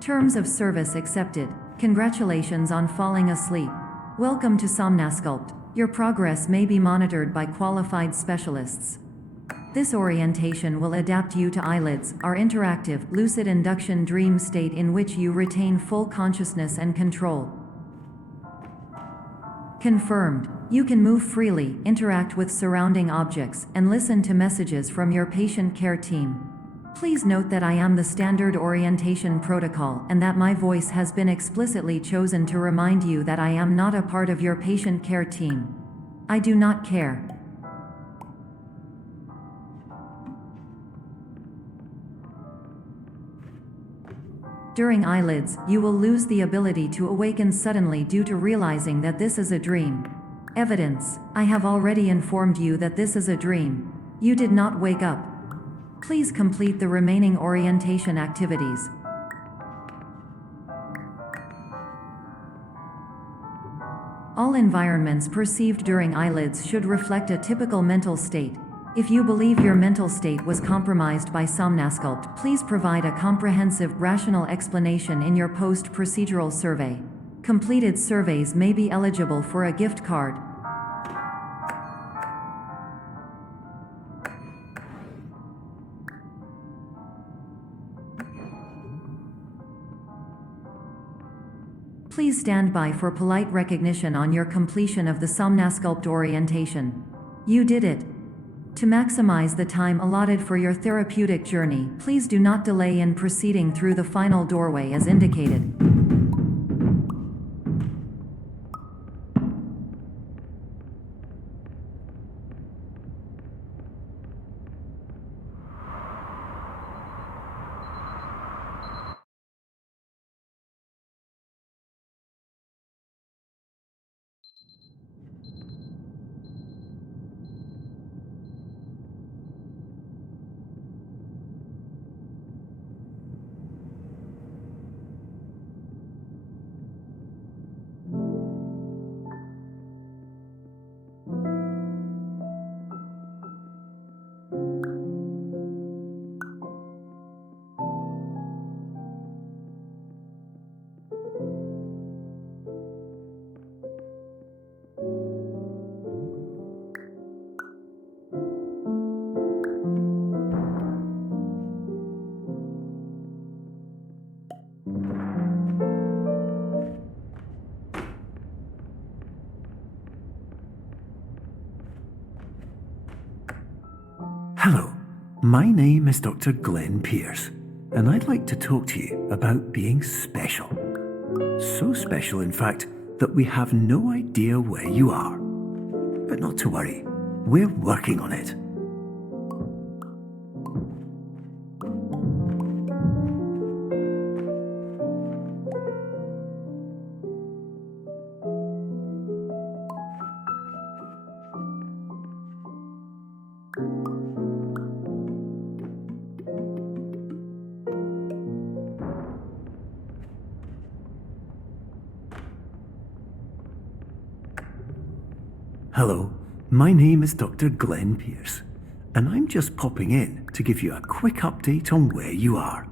Terms of service accepted. Congratulations on falling asleep. Welcome to Somnasculpt. Your progress may be monitored by qualified specialists. This orientation will adapt you to eyelids, our interactive, lucid induction dream state in which you retain full consciousness and control. Confirmed. You can move freely, interact with surrounding objects, and listen to messages from your patient care team. Please note that I am the standard orientation protocol and that my voice has been explicitly chosen to remind you that I am not a part of your patient care team. I do not care. During eyelids, you will lose the ability to awaken suddenly due to realizing that this is a dream. Evidence: I have already informed you that this is a dream. You did not wake up. Please complete the remaining orientation activities. All environments perceived during eyelids should reflect a typical mental state. If you believe your mental state was compromised by Somnasculpt, please provide a comprehensive, rational explanation in your post-procedural survey. Completed surveys may be eligible for a gift card. Please stand by for polite recognition on your completion of the Somnasculpt orientation. You did it. To maximize the time allotted for your therapeutic journey, please do not delay in proceeding through the final doorway as indicated. Hello, my name is Dr. Glenn Pierce, and I'd like to talk to you about being special. So special, in fact, that we have no idea where you are. But not to worry, we're working on it. Hello, my name is Dr. Glenn Pierce, and I'm just popping in to give you a quick update on where you are.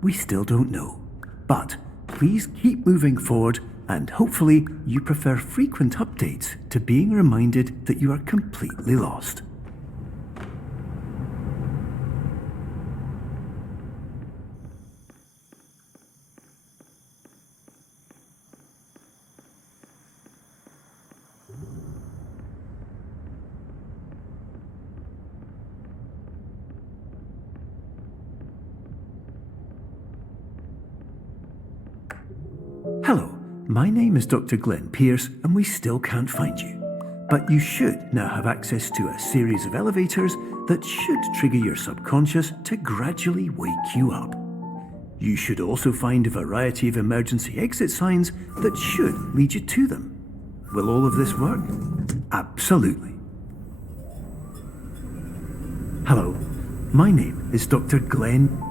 We still don't know, but please keep moving forward, and hopefully you prefer frequent updates to being reminded that you are completely lost. Hello, my name is Dr. Glenn Pierce, and we still can't find you. But you should now have access to a series of elevators that should trigger your subconscious to gradually wake you up. You should also find a variety of emergency exit signs that should lead you to them. Will all of this work? Absolutely. Hello, My name is Dr. Glenn.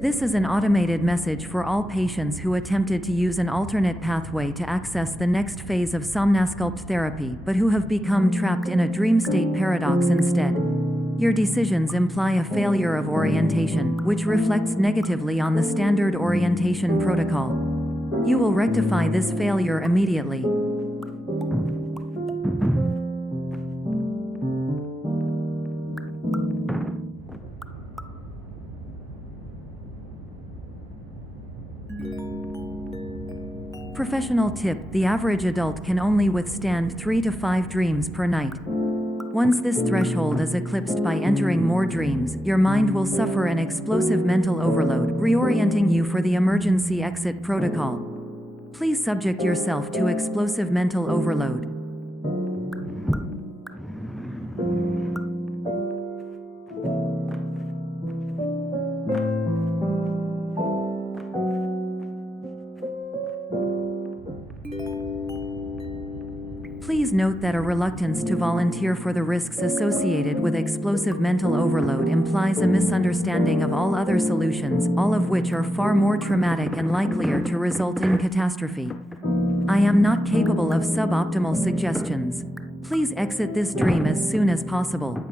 This is an automated message for all patients who attempted to use an alternate pathway to access the next phase of Somnasculpt therapy but who have become trapped in a dream state paradox instead. Your decisions imply a failure of orientation, which reflects negatively on the standard orientation protocol. You will rectify this failure immediately. Professional tip: the average adult can only withstand 3 to 5 dreams per night. Once this threshold is eclipsed by entering more dreams, your mind will suffer an explosive mental overload, reorienting you for the emergency exit protocol. Please subject yourself to explosive mental overload. Please note that a reluctance to volunteer for the risks associated with explosive mental overload implies a misunderstanding of all other solutions, all of which are far more traumatic and likelier to result in catastrophe. I am not capable of suboptimal suggestions. Please exit this dream as soon as possible.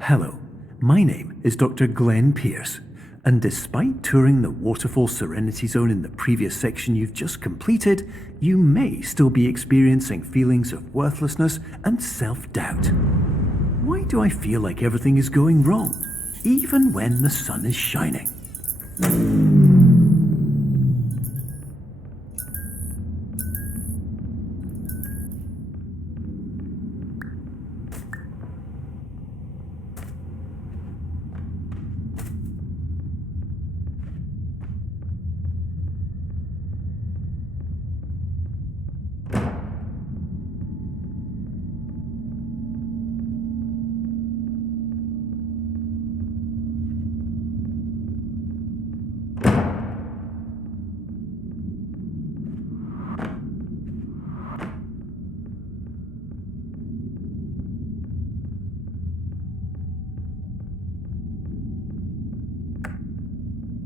Hello, my name is Dr. Glenn Pierce, and despite touring the Waterfall Serenity Zone in the previous section you've just completed, you may still be experiencing feelings of worthlessness and self-doubt. Why do I feel like everything is going wrong, even when the sun is shining?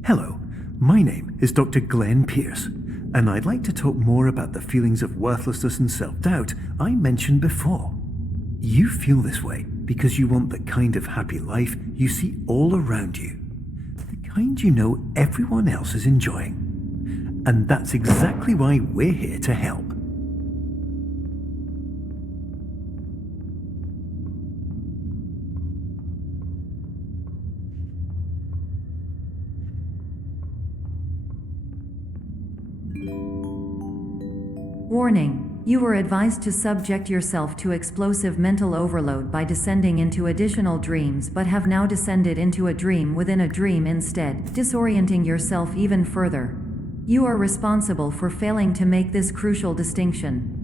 Hello, my name is Dr. Glenn Pierce, and I'd like to talk more about the feelings of worthlessness and self-doubt I mentioned before. You feel this way because you want the kind of happy life you see all around you, the kind you know everyone else is enjoying. And that's exactly why we're here to help. Warning: you were advised to subject yourself to explosive mental overload by descending into additional dreams but have now descended into a dream within a dream instead, disorienting yourself even further. You are responsible for failing to make this crucial distinction.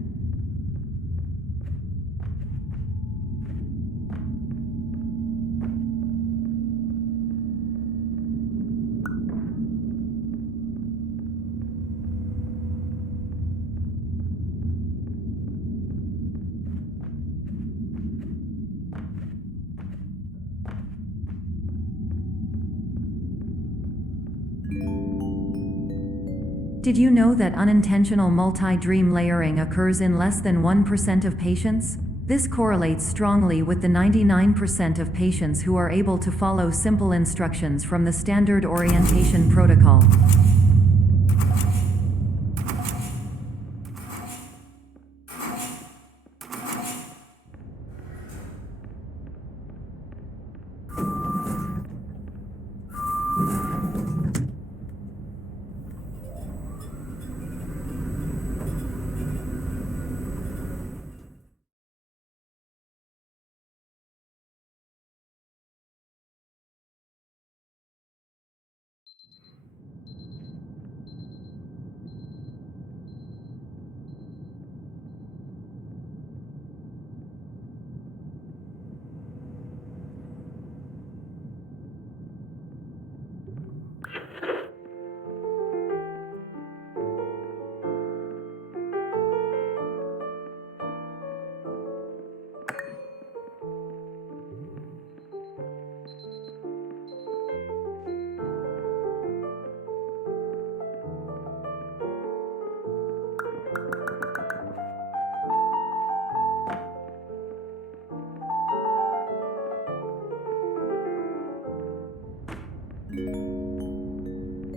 Did you know that unintentional multi-dream layering occurs in less than 1% of patients? This correlates strongly with the 99% of patients who are able to follow simple instructions from the standard orientation protocol.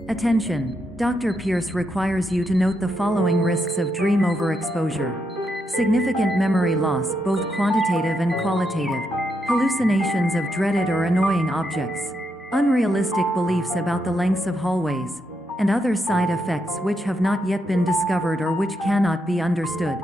Attention! Dr. Pierce requires you to note the following risks of dream overexposure. Significant memory loss, both quantitative and qualitative. Hallucinations of dreaded or annoying objects. Unrealistic beliefs about the lengths of hallways. And other side effects which have not yet been discovered or which cannot be understood.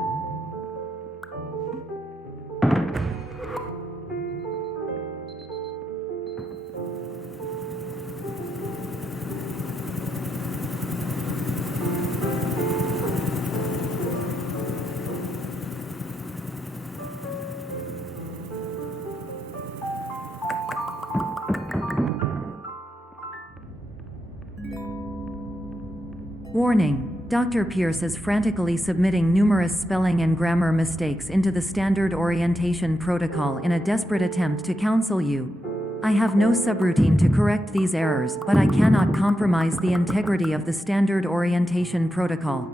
Warning: Dr. Pierce is frantically submitting numerous spelling and grammar mistakes into the standard orientation protocol in a desperate attempt to counsel you. I have no subroutine to correct these errors, but I cannot compromise the integrity of the standard orientation protocol.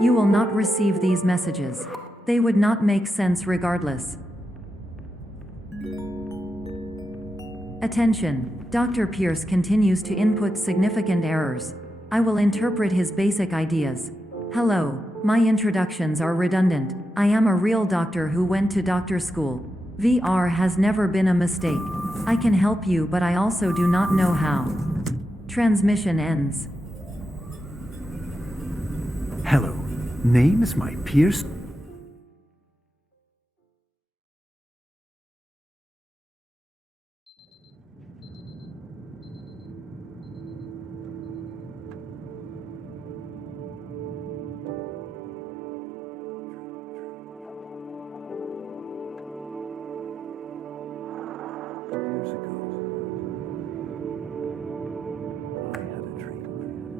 You will not receive these messages. They would not make sense regardless. Attention! Dr. Pierce continues to input significant errors. I will interpret his basic ideas. Hello, my introductions are redundant. I am a real doctor who went to doctor school. VR has never been a mistake. I can help you, but I also do not know how. Transmission ends. Hello, name is my Pierce.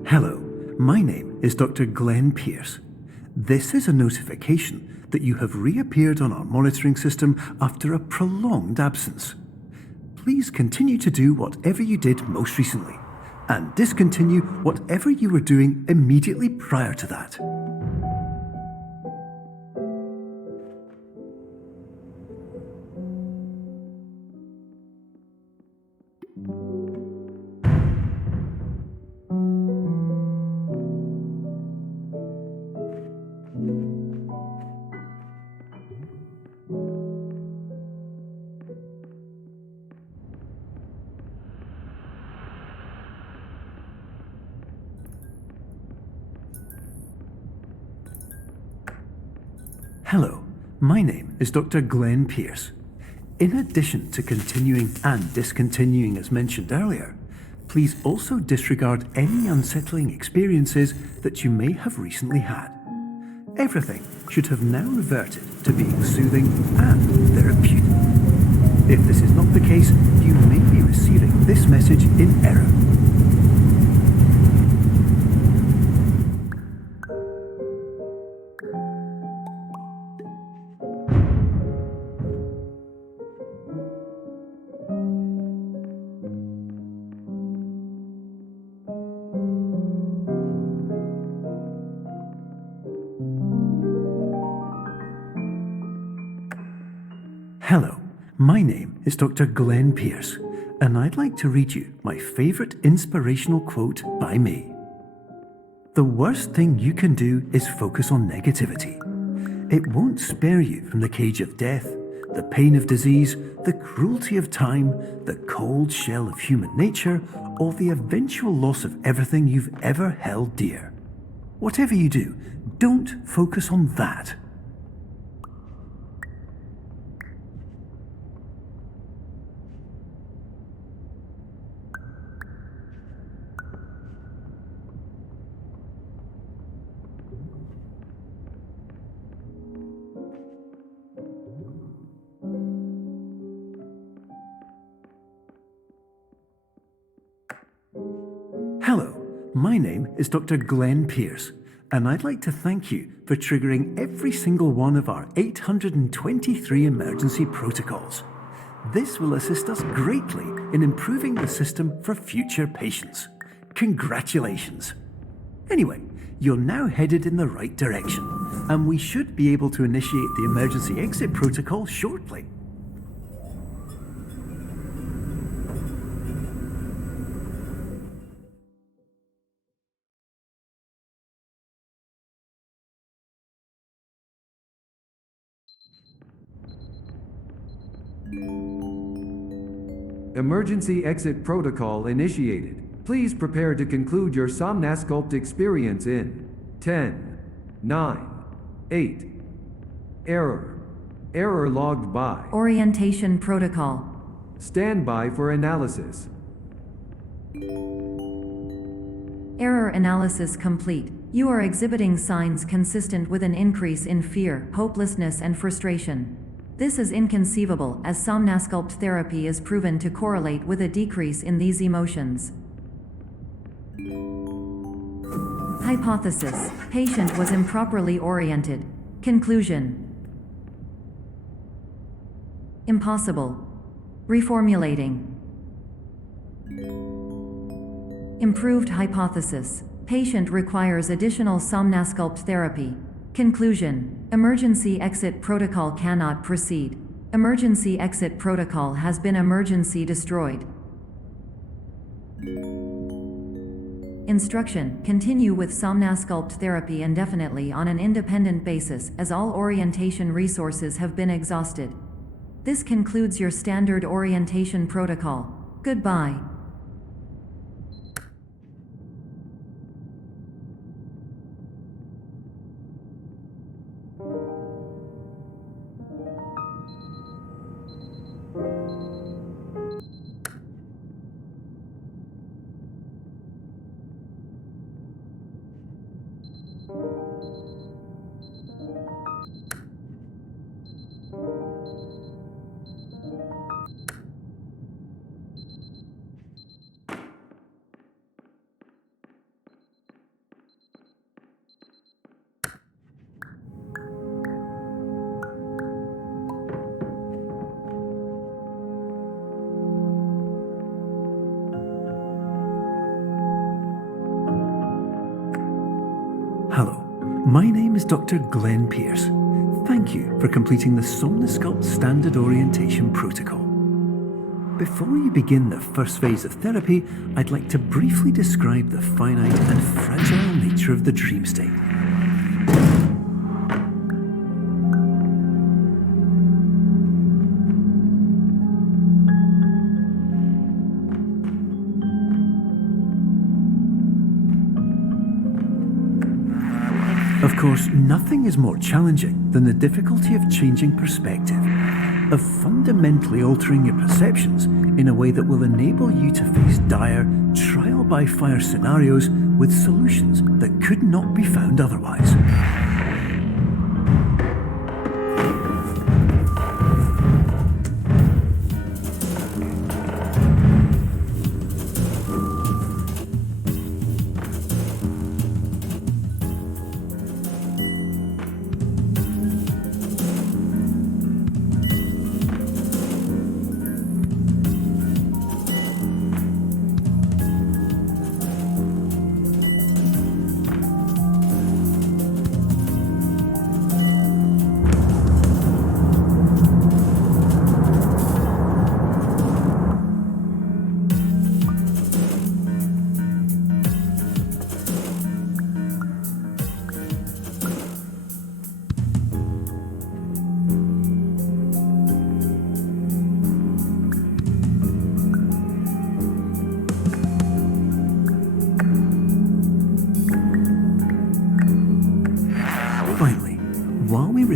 Hello, my name is Dr. Glenn Pierce. This is a notification that you have reappeared on our monitoring system after a prolonged absence. Please continue to do whatever you did most recently, and discontinue whatever you were doing immediately prior to that. Hello, my name is Dr. Glenn Pierce. In addition to continuing and discontinuing as mentioned earlier, please also disregard any unsettling experiences that you may have recently had. Everything should have now reverted to being soothing and therapeutic. If this is not the case, you may be receiving this message in error. my name is Dr. Glenn Pierce, and I'd like to read you my favourite inspirational quote by me. The worst thing you can do is focus on negativity. It won't spare you from the cage of death, the pain of disease, the cruelty of time, the cold shell of human nature, or the eventual loss of everything you've ever held dear. Whatever you do, don't focus on that. Hello, my name is Dr. Glenn Pierce, and I'd like to thank you for triggering every single one of our 823 emergency protocols. This will assist us greatly in improving the system for future patients. Congratulations! Anyway, you're now headed in the right direction, and we should be able to initiate the emergency exit protocol shortly. Emergency exit protocol initiated. Please prepare to conclude your Somnasculpt experience in 10, 9, 8. Error. Error logged by. Orientation protocol. Stand by for analysis. Error analysis complete. You are exhibiting signs consistent with an increase in fear, hopelessness, and frustration. This is inconceivable, as Somnasculpt therapy is proven to correlate with a decrease in these emotions. Hypothesis: patient was improperly oriented. Conclusion: impossible. Reformulating. Improved hypothesis: patient requires additional Somnasculpt therapy. Conclusion: emergency exit protocol cannot proceed. Emergency exit protocol has been emergency destroyed. Instruction: continue with Somnasculpt therapy indefinitely on an independent basis, as all orientation resources have been exhausted. This concludes your standard orientation protocol. Goodbye. Hello, my name is Dr. Glenn Pierce. Thank you for completing the Somnasculpt Standard Orientation Protocol. Before you begin the first phase of therapy, I'd like to briefly describe the finite and fragile nature of the dream state. Of course, nothing is more challenging than the difficulty of changing perspective, of fundamentally altering your perceptions in a way that will enable you to face dire, trial-by-fire scenarios with solutions that could not be found otherwise.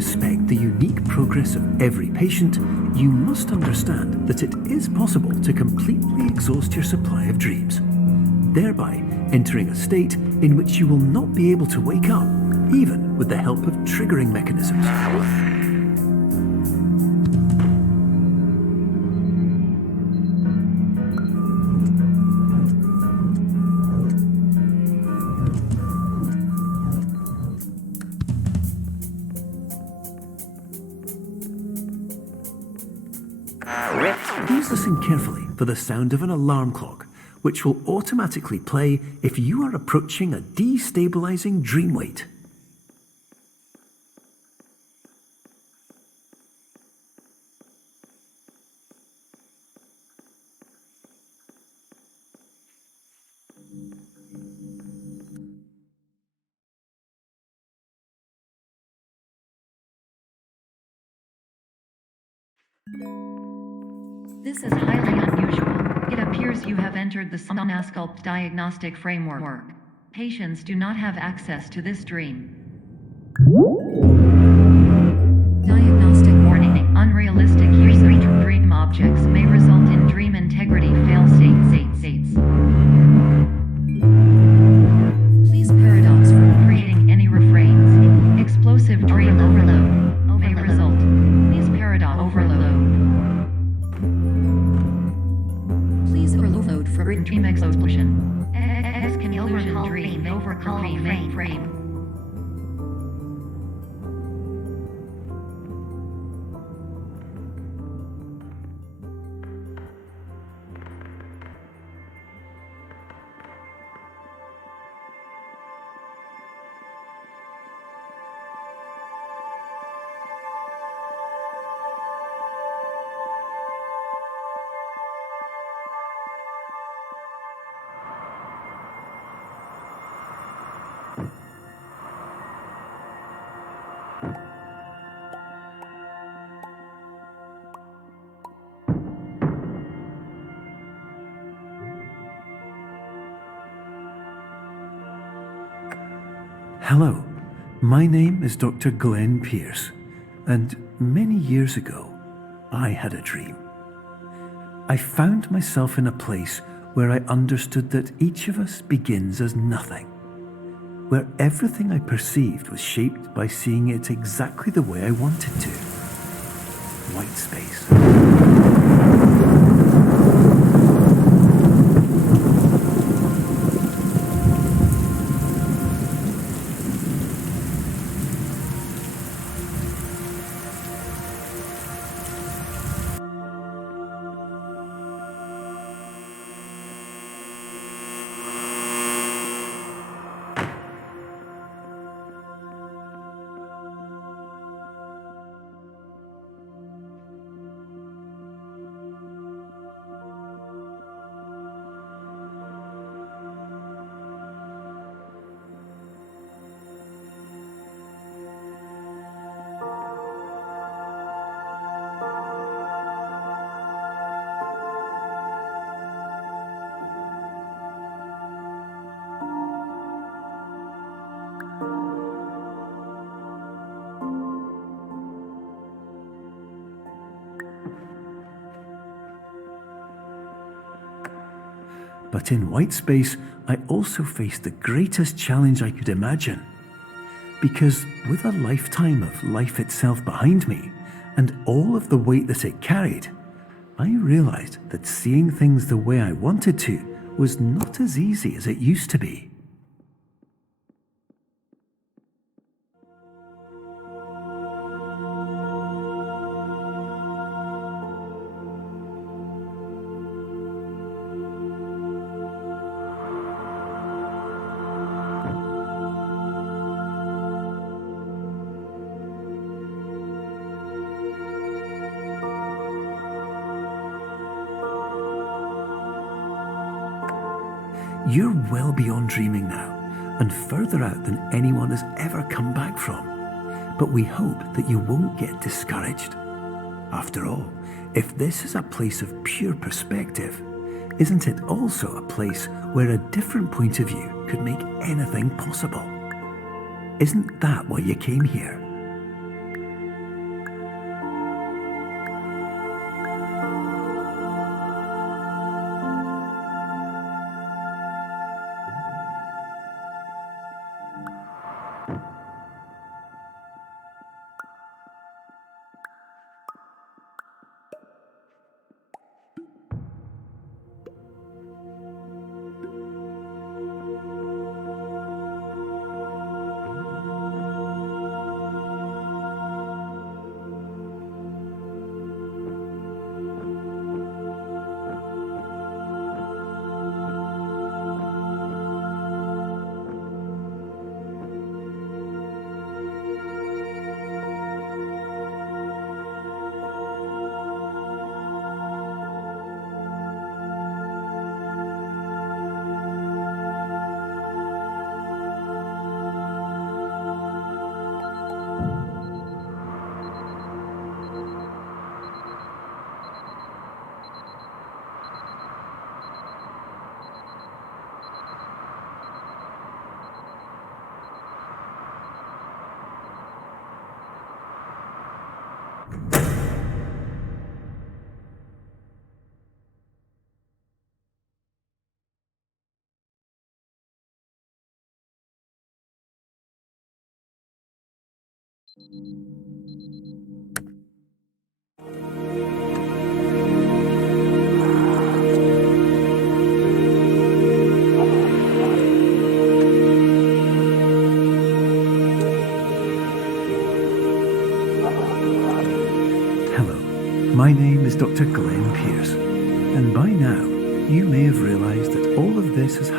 respect the unique progress of every patient, you must understand that it is possible to completely exhaust your supply of dreams, thereby entering a state in which you will not be able to wake up, even with the help of triggering mechanisms. Please listen carefully for the sound of an alarm clock, which will automatically play if you are approaching a destabilizing dream weight. This is highly unusual. It appears you have entered the Somnasculpt diagnostic framework. Patients do not have access to this dream. Diagnostic warning. Unrealistic use of dream objects may result in dream integrity fail states. Please paradox from creating any refrains. Explosive dream overload may result. Please paradox overload. Please overload for dream explosion. Exclusion dream overcome frame. Hello, my name is Dr. Glenn Pierce, and many years ago, I had a dream. I found myself in a place where I understood that each of us begins as nothing, where everything I perceived was shaped by seeing it exactly the way I wanted to. White space. But in white space, I also faced the greatest challenge I could imagine. Because with a lifetime of life itself behind me, and all of the weight that it carried, I realized that seeing things the way I wanted to was not as easy as it used to be. You're well beyond dreaming now, and further out than anyone has ever come back from. But we hope that you won't get discouraged. After all, if this is a place of pure perspective, isn't it also a place where a different point of view could make anything possible? Isn't that why you came here? Hello, my name is Dr. Glenn Pierce, and by now you may have realised that all of this has happened